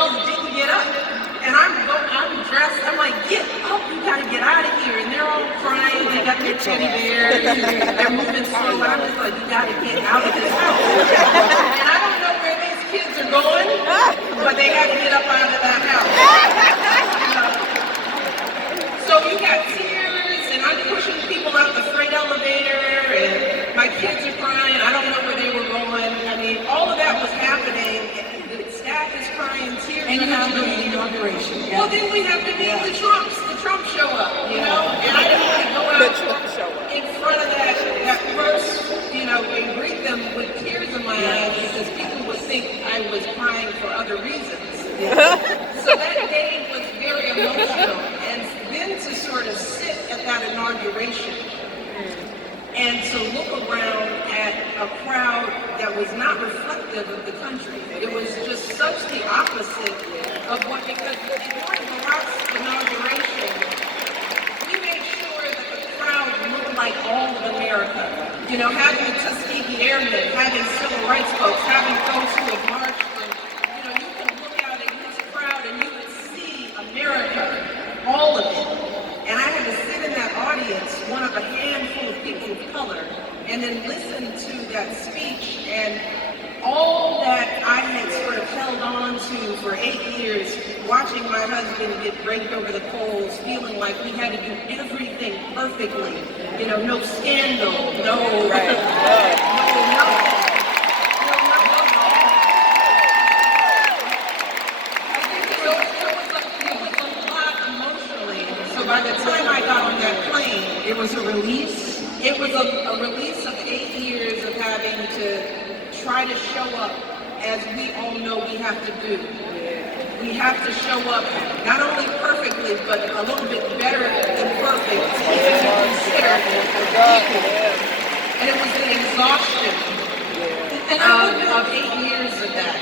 girls didn't get up. And I'm dressed, I'm like, get up, you gotta get out of here. And they're all crying, they got their teddy bears, they're moving slow, and I'm just like, you gotta get out of this house. And I don't know where these kids are going, but they gotta get up out of that house. So you got tears, and I'm pushing people out the freight elevator, and my kids are crying, I don't know where they were going. I mean, all of that was happening. The staff is crying, tears. And you have to do the inauguration. Well, then we have to meet the Trumps. The Trump show up, you know? And I didn't want to go out in front of that first, you know, and greet them with tears in my eyes because people would think I was crying for other reasons. So that day was very emotional. And then to sort of sit at that inauguration and to look around at a crowd that was not reflective of the country. It was just such the opposite of what, because during Barack's inauguration, we made sure that the crowd looked like all of America. You know, having the Tuskegee Airmen, having civil rights folks, having folks who have marched, and, you know, you can look out at this crowd and you can see America, all of it. And I had to sit in that audience, one of a handful of people of color, and then listen to that speech, and all that I had sort of held on to for 8 years, watching my husband get raked over the coals, feeling like we had to do everything perfectly. You know, no scandal, no, no nothing. By the time I got on that plane, it was a release. It was a release of 8 years of having to try to show up as we all know we have to do. We have to show up not only perfectly, but a little bit better than perfect to be considered people. And it was an exhaustion of 8 years of that.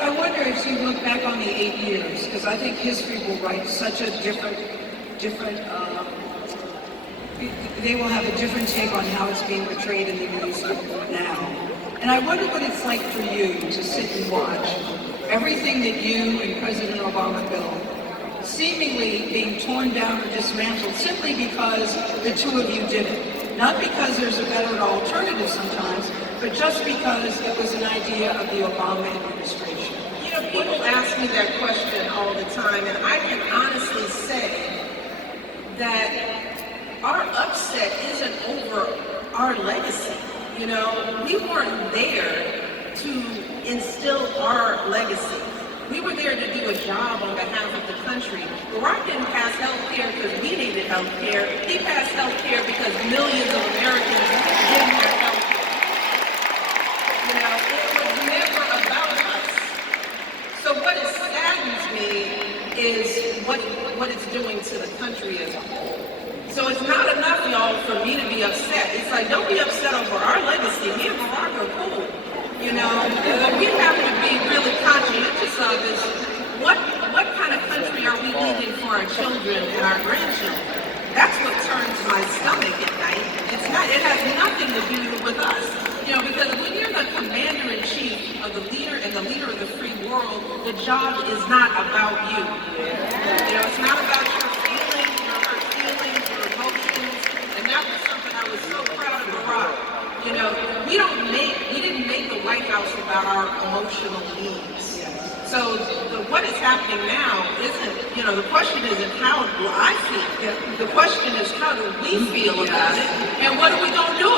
I wonder if you look back on the 8 years, because I think history will write such a different, they will have a different take on how it's being portrayed in the news now. And I wonder what it's like for you to sit and watch everything that you and President Obama built seemingly being torn down or dismantled simply because the two of you did it. Not because there's a better alternative sometimes, but just because it was an idea of the Obama administration. You know, people ask me that question all the time, and I can honestly say that our upset isn't over our legacy. You know, we weren't there to instill our legacy. We were there to do a job on behalf of the country. Barack didn't pass health care because we needed health care. He passed health care because millions of Americans didn't have health care. You know, it was never about us. So what saddens me is what it's doing to the country as a whole. So it's not enough, y'all, for me to be upset. It's like, don't be upset over our legacy. Me and Barack are cool, you know? What we have to be really conscientious of is what kind of country are we leaving for our children and our grandchildren? That's what turns my stomach at night. It has nothing to do with us. You know, because when you're the commander-in-chief of the leader and the leader of the free world, the job is not about you. You know, it's not about your feelings, your emotions, and that was something I was so proud of Barack. You know, we didn't make the White House about our emotional needs. So what is happening now isn't, you know, the question isn't how do I feel. The question is how do we feel about it, and what are we going to do